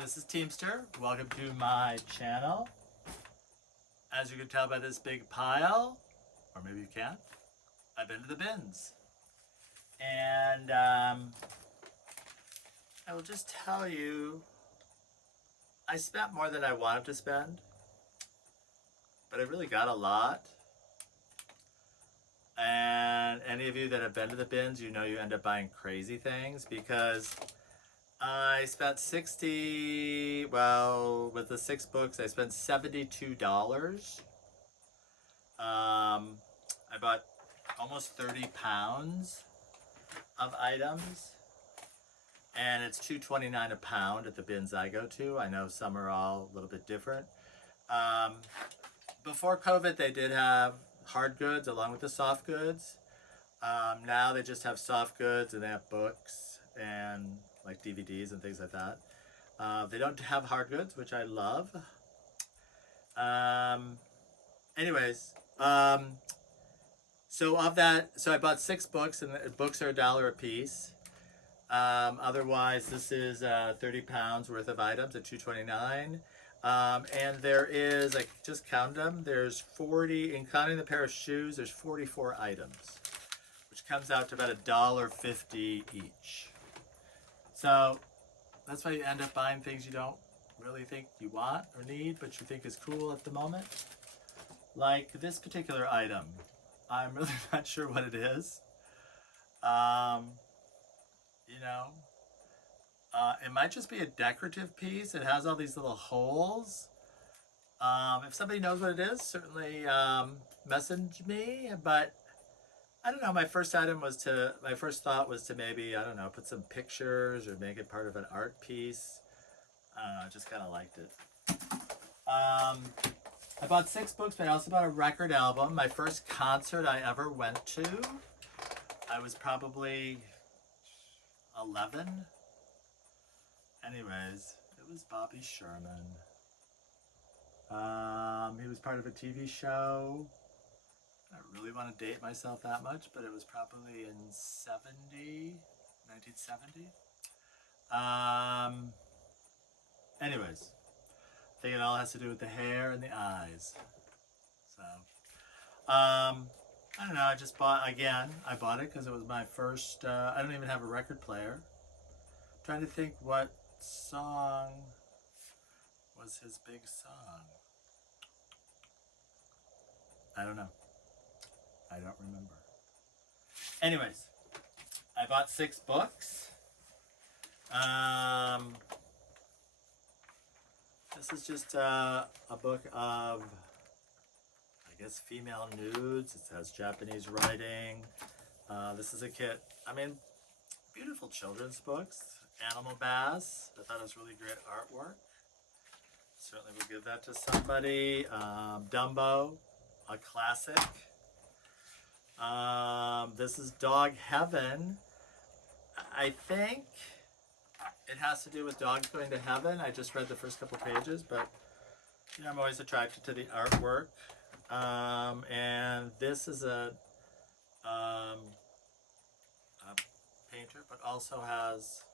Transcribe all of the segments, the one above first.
This is Teemstir. Welcome to my channel. As you can tell by this big pile, or maybe you can't, I've been to the bins. And I will just tell you, I spent more than I wanted to spend, but I really got a lot. And any of you that have been to the bins, you know you end up buying crazy things because I spent with the 6 books, I spent $72. I bought almost 30 pounds of items, and it's $2.29 a pound at the bins I go to. I know some are all a little bit different. Before COVID, they did have hard goods along with the soft goods. Now they just have soft goods, and they have books and like DVDs and things like that. They don't have hard goods, which I love. So of that, I bought 6 books, and the books are $1 a piece. Otherwise, this is 30 pounds worth of items at $2.29. And there is, I just counted them, there's 40, including the pair of shoes, there's 44 items, which comes out to about $1.50 each. So that's why you end up buying things you don't really think you want or need, but you think is cool at the moment. Like this particular item, I'm really not sure what it is. It might just be a decorative piece. It has all these little holes. If somebody knows what it is, certainly message me. But I don't know. My first thought was to maybe, I don't know, put some pictures or make it part of an art piece. I just kind of liked it. I bought 6 books, but I also bought a record album. My first concert I ever went to, I was probably 11. Anyways, it was Bobby Sherman. He was part of a TV show. I don't really want to date myself that much, but it was probably in 1970. Anyways, I think it all has to do with the hair and the eyes. So, I don't know, I just bought, again, I bought it because it was my first, I don't even have a record player. I'm trying to think what song was his big song. I don't know. I don't remember. Anyways, I bought 6 books. This is just a book of, I guess, female nudes. It has Japanese writing. This is a kit. I mean, beautiful children's books. Animal baths. I thought it was really great artwork. Certainly will give that to somebody. Dumbo, a classic. This is Dog Heaven. I think it has to do with dogs going to heaven. I just read the first couple pages, but you know, I'm always attracted to the artwork. And this is a painter, but also has,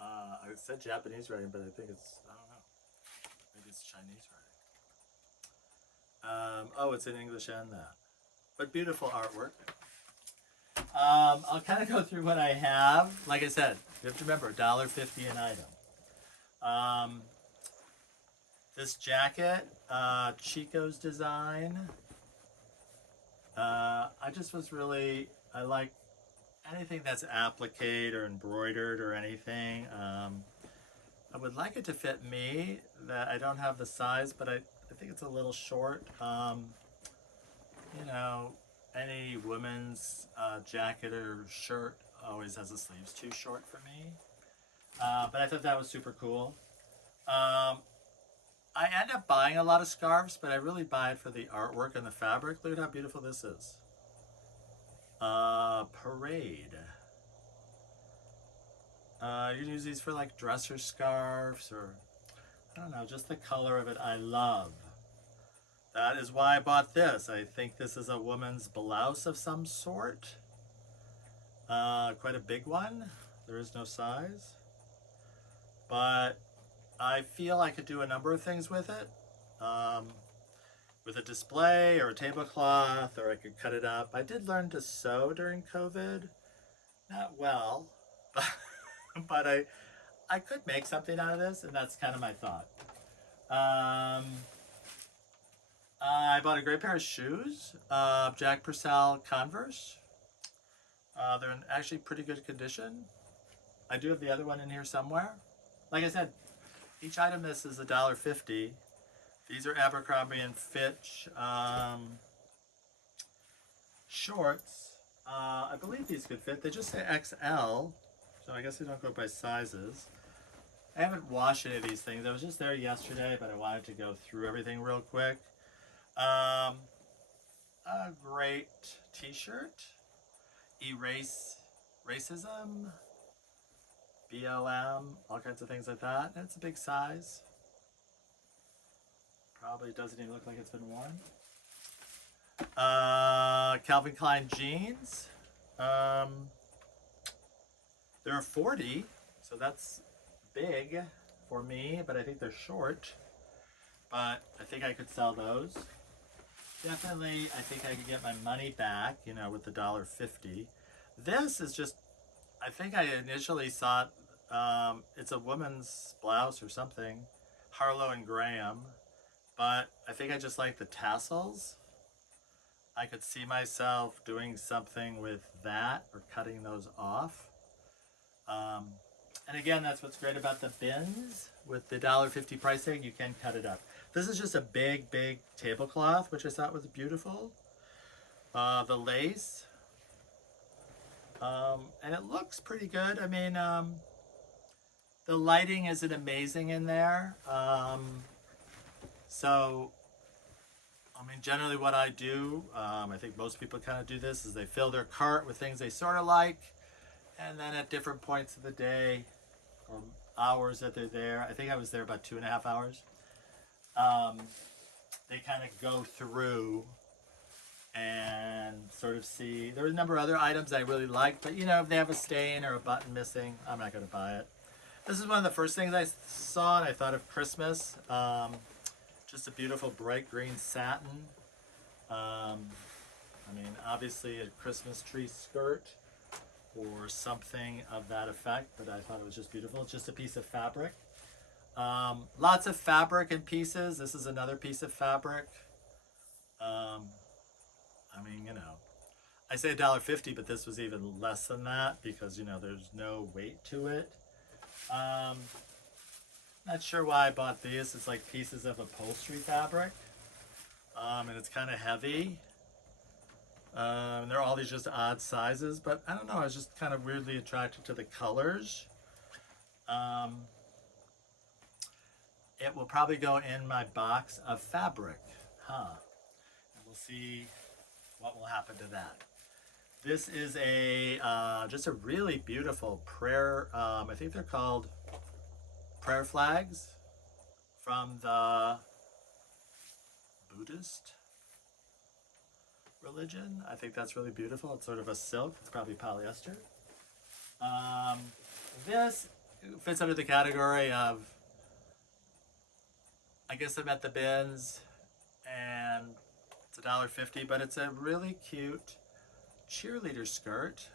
I said Japanese writing, but I think it's, I don't know, maybe it's Chinese writing. Oh, it's in English and that. But beautiful artwork. I'll kind of go through what I have. Like I said, you have to remember, $1.50 an item. This jacket, Chico's design. I like anything that's applique or embroidered or anything. I would like it to fit me. That I don't have the size, but I think it's a little short. You know, any woman's jacket or shirt always has the sleeves too short for me. But I thought that was super cool. I end up buying a lot of scarves, but I really buy it for the artwork and the fabric. Look at how beautiful this is. Parade. You can use these for like dresser scarves, or I don't know, just the color of it I love. That is why I bought this. I think this is a woman's blouse of some sort. Quite a big one. There is no size. but I feel I could do a number of things with it. With a display or a tablecloth, or I could cut it up. I did learn to sew during COVID. Not well, but I could make something out of this, and that's kind of my thought. I bought a great pair of shoes, Jack Purcell Converse. They're in actually pretty good condition. I do have the other one in here somewhere. Like I said, each item this is $1.50. These are Abercrombie and Fitch shorts. I believe these could fit. They just say XL, so I guess they don't go by sizes. I haven't washed any of these things. I was just there yesterday, but I wanted to go through everything real quick. A great t-shirt. Racism. BLM. All kinds of things like that. And it's a big size. Probably doesn't even look like it's been worn. Calvin Klein jeans. They're 40, so that's big for me, but I think they're short. But I think I could sell those. Definitely, I think I could get my money back, you know, with the $1.50. This is just, I think I initially thought it's a woman's blouse or something, Harlow and Graham. But I think I just like the tassels. I could see myself doing something with that or cutting those off. And again, that's what's great about the bins. With the $1.50 price tag, you can cut it up. This is just a big, big tablecloth, which I thought was beautiful. The lace. And it looks pretty good. I mean, the lighting isn't amazing in there. So, I mean, generally what I do, I think most people kind of do this, is they fill their cart with things they sort of like, and then at different points of the day, or hours that they're there, I think I was there about 2.5 hours, they kind of go through and sort of see. There were a number of other items I really liked, but you know, if they have a stain or a button missing, I'm not going to buy it. This is one of the first things I saw, and I thought of Christmas. Just a beautiful bright green satin. I mean, obviously a Christmas tree skirt or something of that effect, but I thought it was just beautiful. It's just a piece of fabric. Lots of fabric and pieces. This is another piece of fabric. I mean, you know, I say $1.50, but this was even less than that because, you know, there's no weight to it. Not sure why I bought these. It's like pieces of upholstery fabric. And it's kind of heavy. And they're all these just odd sizes, but I don't know, I was just kind of weirdly attracted to the colors. It will probably go in my box of fabric. And we'll see what will happen to that. This is a just a really beautiful prayer. I think they're called prayer flags from the Buddhist religion. I think that's really beautiful. It's sort of a silk. It's probably polyester. This fits under the category of, I guess I'm at the bins and it's $1.50, but it's a really cute cheerleader skirt.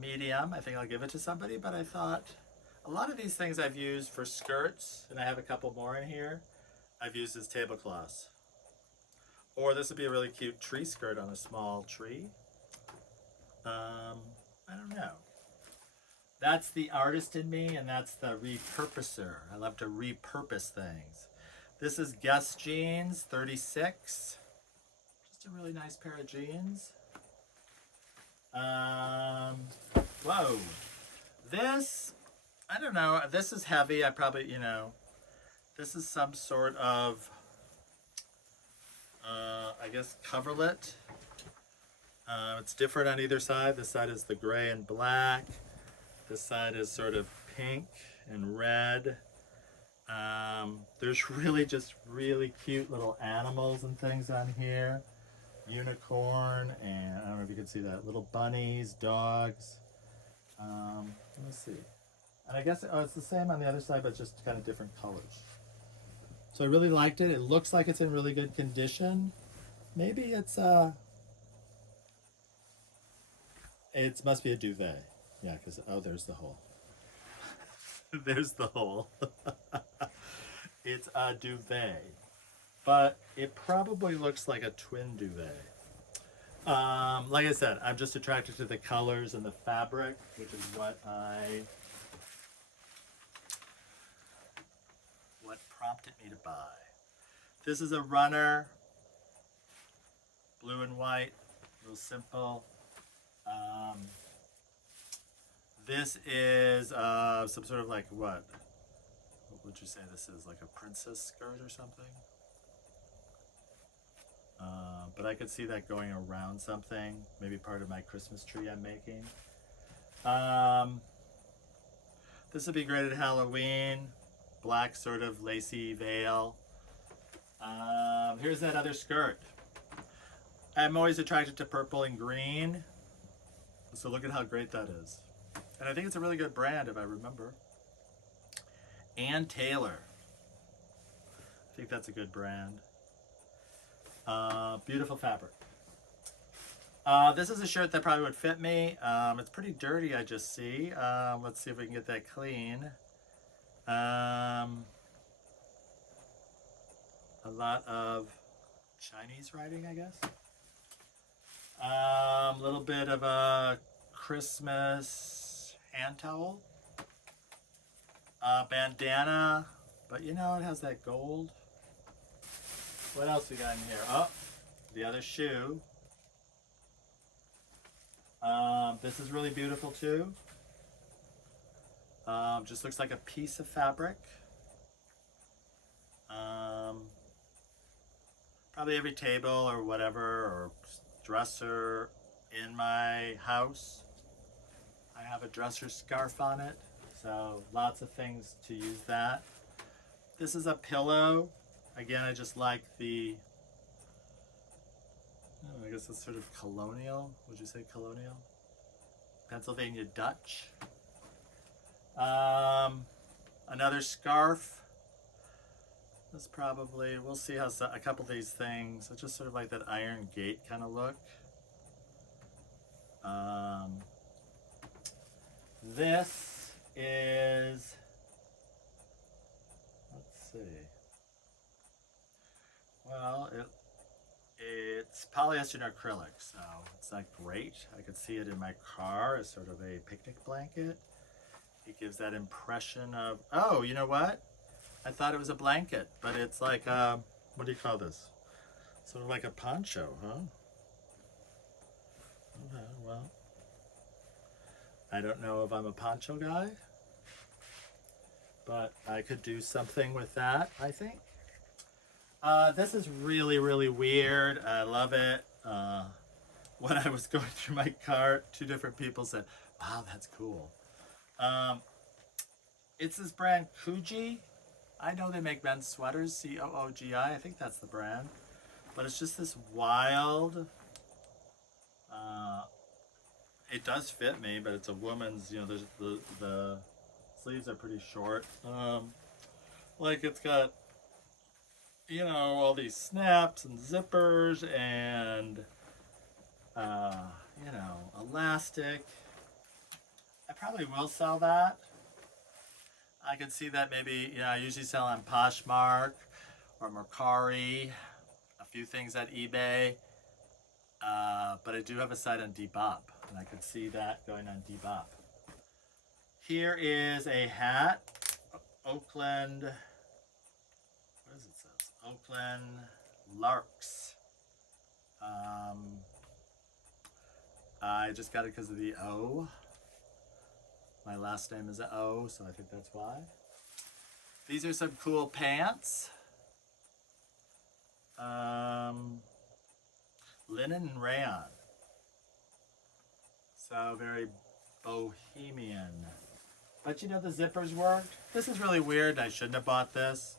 Medium. I think I'll give it to somebody, but I thought a lot of these things I've used for skirts, and I have a couple more in here, I've used as tablecloths. Or this would be a really cute tree skirt on a small tree. I don't know. That's the artist in me, and that's the repurposer. I love to repurpose things. This is Guess jeans, 36. Just a really nice pair of jeans. Whoa. This, I don't know. This is heavy. I probably, you know, this is some sort of, I guess, coverlet. It's different on either side. This side is the gray and black. This side is sort of pink and red. There's really just really cute little animals and things on here. Unicorn, and I don't know if you can see that. Little bunnies, dogs. Let me see. And I guess it's the same on the other side, but just kind of different colors. So I really liked it. It looks like it's in really good condition. Maybe it must be a duvet. Yeah, because, oh, there's the hole. There's the hole. It's a duvet. But it probably looks like a twin duvet. Like I said, I'm just attracted to the colors and the fabric, which is what prompted me to buy. This is a runner, blue and white, real simple. This is some sort of like what would you say this is? Like a princess skirt or something? But I could see that going around something, maybe part of my Christmas tree I'm making. This would be great at Halloween. Black sort of lacy veil. Here's that other skirt. I'm always attracted to purple and green. So look at how great that is. And I think it's a really good brand if I remember. Ann Taylor. I think that's a good brand. Beautiful fabric. This is a shirt that probably would fit me. It's pretty dirty, I just see. Let's see if we can get that clean. A lot of Chinese writing, I guess. A little bit of a Christmas hand towel. Bandana, but you know, it has that gold. What else we got in here? Oh, the other shoe. This is really beautiful too. Just looks like a piece of fabric. Probably every table or whatever, or dresser in my house. I have a dresser scarf on it, so lots of things to use that. This is a pillow. Again, I just like the, I guess it's sort of colonial. Would you say colonial? Pennsylvania Dutch. Another scarf. This probably, we'll see how a couple of these things, it's just sort of like that Iron Gate kind of look. This is, let's see. Well, it's polyester and acrylic, so it's not great. I could see it in my car as sort of a picnic blanket. It gives that impression of, oh, you know what? I thought it was a blanket, but it's like, what do you call this? Sort of like a poncho, huh? Okay, well, I don't know if I'm a poncho guy, but I could do something with that, I think. This is really, really weird. I love it. When I was going through my cart, 2 different people said, wow, that's cool. It's this brand Coogi. I know they make men's sweaters, C-O-O-G-I. I think that's the brand. But it's just this wild, it does fit me, but it's a woman's, you know, the sleeves are pretty short. Like it's got, you know, all these snaps and zippers and, you know, elastic. I probably will sell that. I could see that maybe, you know, I usually sell on POSHMARK or MERCARI, a few things at eBay, but I do have a site on Depop, and I could see that going on Depop. Here is a hat, Oakland, what does it say? Oakland Larks. I just got it because of the O. My last name is O, so I think that's why. These are some cool pants. Linen and rayon. So very bohemian. But you know, the zippers worked. This is really weird. I shouldn't have bought this.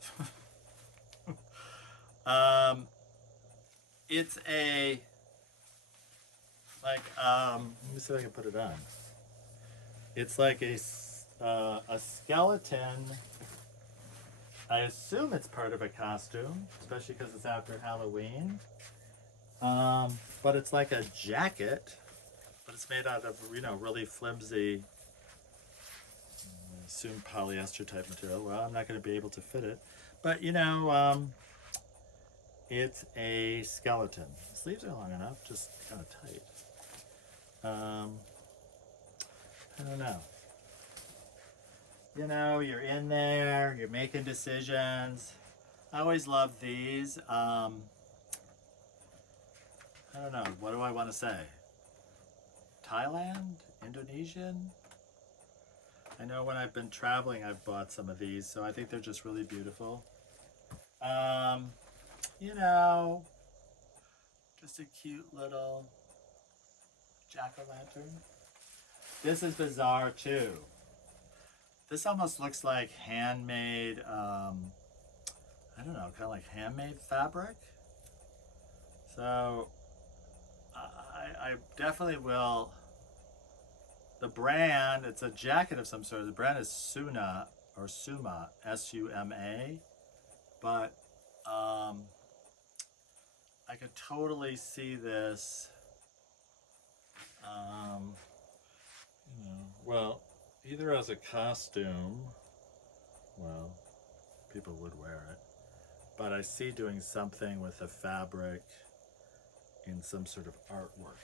It's a, like, let me see if I can put it on. It's like a a skeleton. I assume it's part of a costume, especially because it's after Halloween. But it's like a jacket, but it's made out of, you know, really flimsy, I assume polyester type material. Well, I'm not going to be able to fit it, but you know, it's a skeleton. The sleeves are long enough, just kind of tight. I don't know. You know, you're in there, you're making decisions. I always love these. I don't know, what do I want to say? Thailand? Indonesian? I know when I've been traveling, I've bought some of these, so I think they're just really beautiful. You know, just a cute little jack-o'-lantern. This is bizarre too. This almost looks like handmade, I don't know, kind of like handmade fabric. So I definitely will. The brand, it's a jacket of some sort. The brand is Suna or Suma, S-U-M-A. But I could totally see this. You know, well, either as a costume, well, people would wear it, but I see doing something with the fabric in some sort of artwork.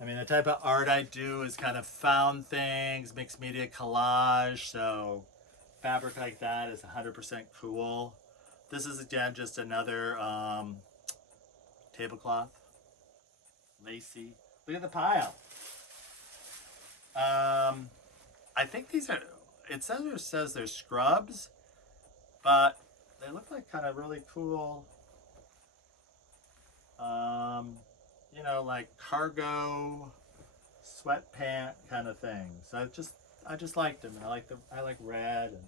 I mean, the type of art I do is kind of found things, mixed media collage, so fabric like that is 100% cool. This is, again, just another tablecloth, lacy. Look at the pile. I think these are, it says they're scrubs, but they look like kind of really cool, you know, like cargo sweatpant kind of thing. So I just liked them, and I like red and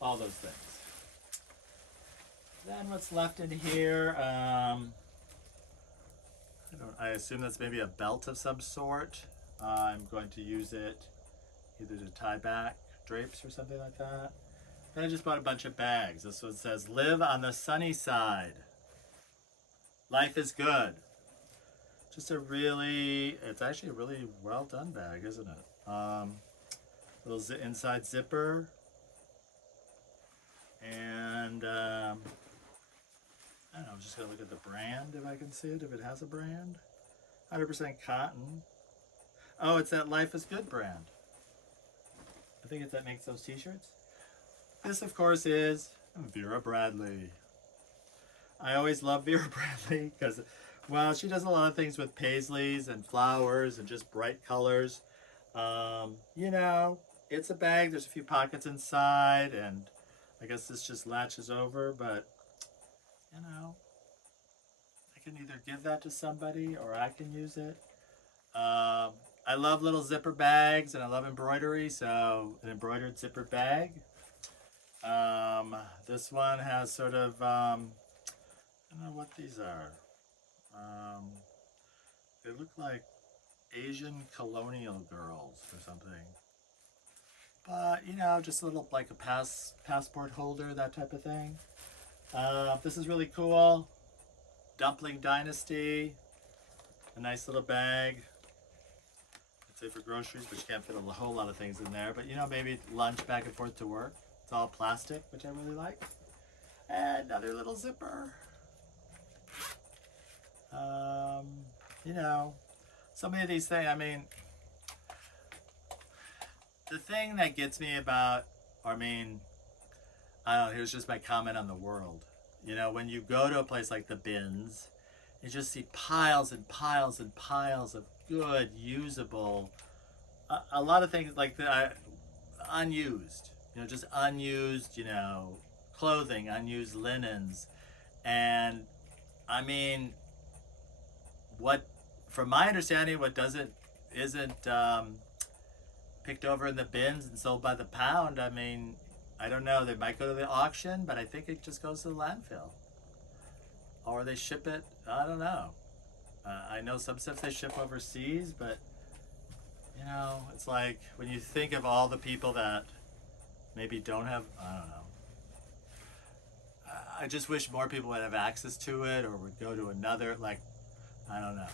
all those things. Then what's left in here? I assume that's maybe a belt of some sort. I'm going to use it either to tie back drapes or something like that. Then I just bought a bunch of bags. This one says, "Live on the sunny side. Life is good." Just a really, it's actually a really well done bag, isn't it? Little inside zipper. And I don't know, I'm just gonna look at the brand if I can see it, if it has a brand. 100% cotton. Oh, it's that Life is Good brand. I think it's that makes those t-shirts. This, of course, is Vera Bradley. I always love Vera Bradley because, well, she does a lot of things with paisleys and flowers and just bright colors. You know, it's a bag. There's a few pockets inside, and I guess this just latches over, but, you know, I can either give that to somebody or I can use it. I love little zipper bags and I love embroidery, so an embroidered zippered bag. This one has sort of, I don't know what these are. They look like Asian colonial girls or something. But, you know, just a little, like a passport holder, that type of thing. This is really cool. Dumpling Dynasty. A nice little bag. I'd say for groceries, but you can't fit a whole lot of things in there. But, you know, maybe lunch back and forth to work. It's all plastic, which I really like. And another little zipper. You know, so many of these things, I mean, the thing that gets me about, I mean, I don't know, here's just my comment on the world. You know, when you go to a place like the BINS, you just see piles and piles and piles of good, usable, a lot of things like that, unused, you know, just unused, you know, clothing, unused linens. And I mean, what, from my understanding, what isn't picked over in the bins and sold by the pound, I mean, I don't know, they might go to the auction, but I think it just goes to the landfill. Or they ship it, I don't know. I know some stuff they ship overseas, but, You know, it's like when you think of all the people that maybe don't have, I don't know. I just wish more people would have access to it or would go to another, like, I don't know.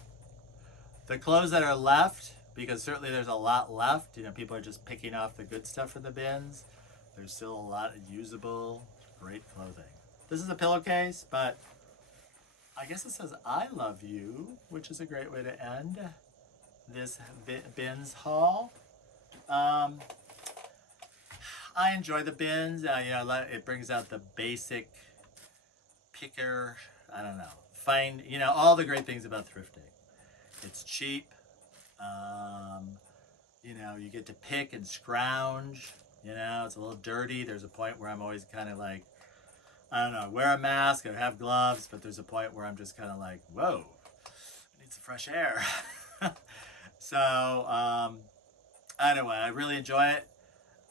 The clothes that are left, because certainly there's a lot left, you know, people are just picking off the good stuff from the bins. There's still a lot of usable, great clothing. This is a pillowcase, but I guess it says I love you, which is a great way to end this BINS haul. I enjoy the bins. You know, it brings out the basic picker. I don't know. Find, you know, all the great things about thrifting. It's cheap. You know, you get to pick and scrounge. You know, it's a little dirty. There's a point where I'm always kind of like, I don't know, wear a mask or have gloves, but there's a point where I'm just kind of like, whoa, I need some fresh air. So, anyway, I really enjoy it.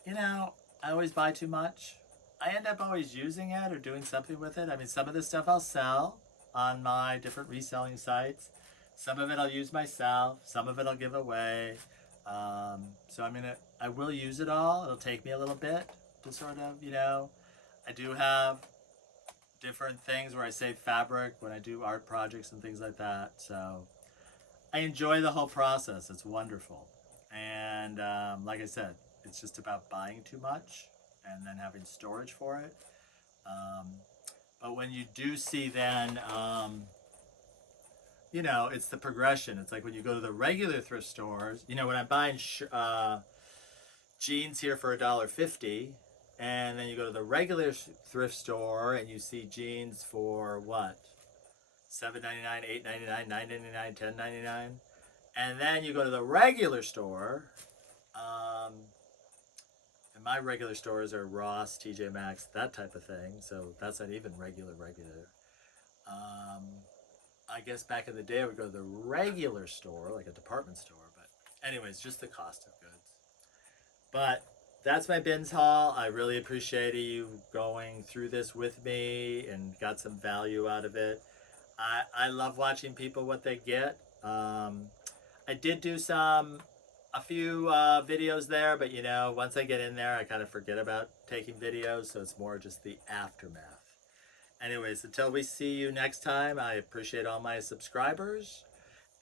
You know, I always buy too much. I end up always using it or doing something with it. I mean, some of this stuff I'll sell on my different reselling sites. Some of it I'll use myself. Some of it I'll give away. So I mean, I will use it all. It'll take me a little bit to sort of, you know, I do have different things where I save fabric when I do art projects and things like that. So I enjoy the whole process. It's wonderful. And like I said, it's just about buying too much and then having storage for it. But when you do see then, you know, it's the progression. It's like when you go to the regular thrift stores, you know, when I'm buying jeans here for $1.50, and then you go to the regular thrift store and you see jeans for what? $7.99, $8.99, $9.99, $10.99. And then you go to the regular store, and my regular stores are Ross, TJ Maxx, that type of thing. So that's not even regular. I guess back in the day I would go to the regular store, like a department store. But anyways, just the cost of goods. But that's my BINS haul. I really appreciate you going through this with me and got some value out of it. I love watching people what they get. I did do a few videos there, but you know, once I get in there, I kind of forget about taking videos, so it's more just the aftermath. Anyways, until we see you next time, I appreciate all my subscribers.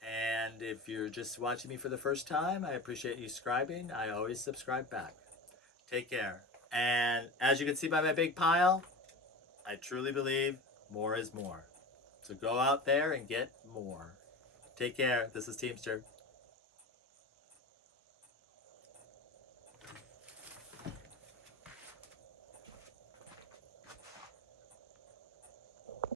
And if you're just watching me for the first time, I appreciate you subscribing. I always subscribe back. Take care. And as you can see by my big pile, I truly believe more is more. So go out there and get more. Take care. This is Teemstir.